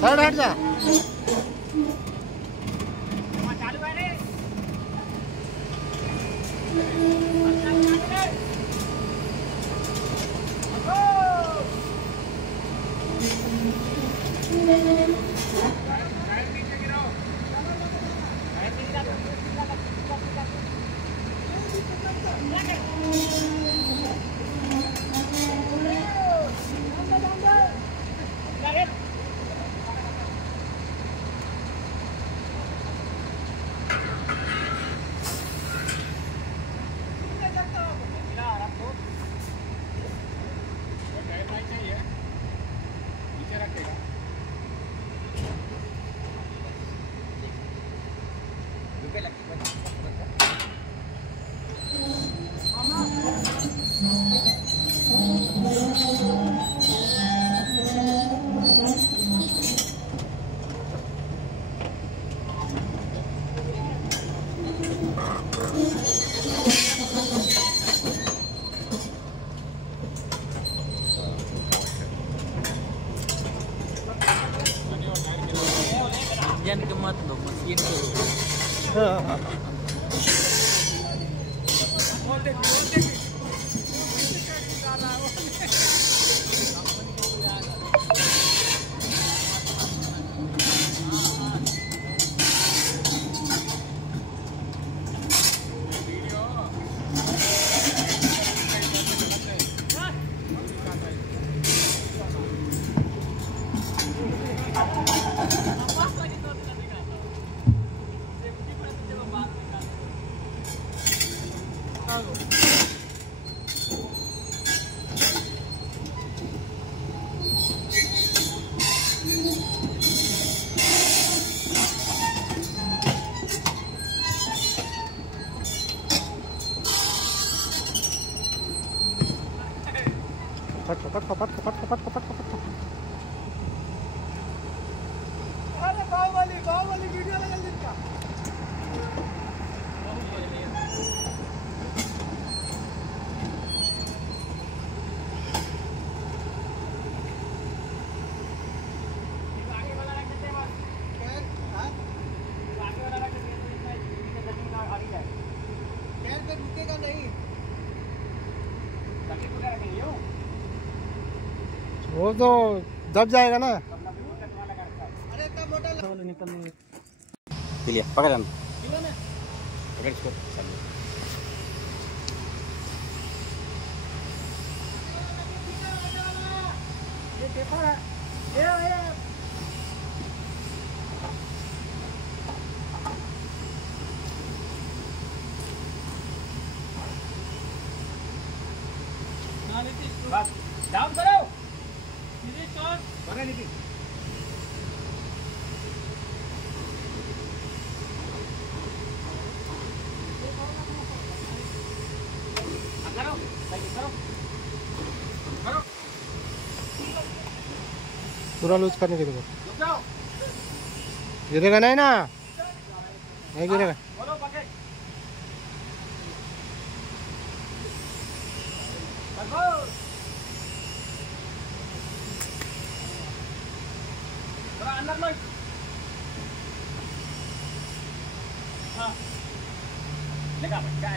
Side हट जा। चालू है रे। इंजन के मत लो, मशीन को लो। अरे बाहुबली वीडियो लगा जिसका। रुकेगा नहीं, वो तो दब जाएगा ना। अरे इतना मोटा लिया पकड़ हम पकड़ इसको। ये पेपर है, ये बस डाउन करो। नीचे चल बने नीचे। करो करो करो पूरा लूज करने के लिए रुक जाओ। गिरेगा नहीं ना, नहीं गिरेगा। बोलो पकड़ बस थोड़ा अंदर लो। हाँ लगा बच्चा है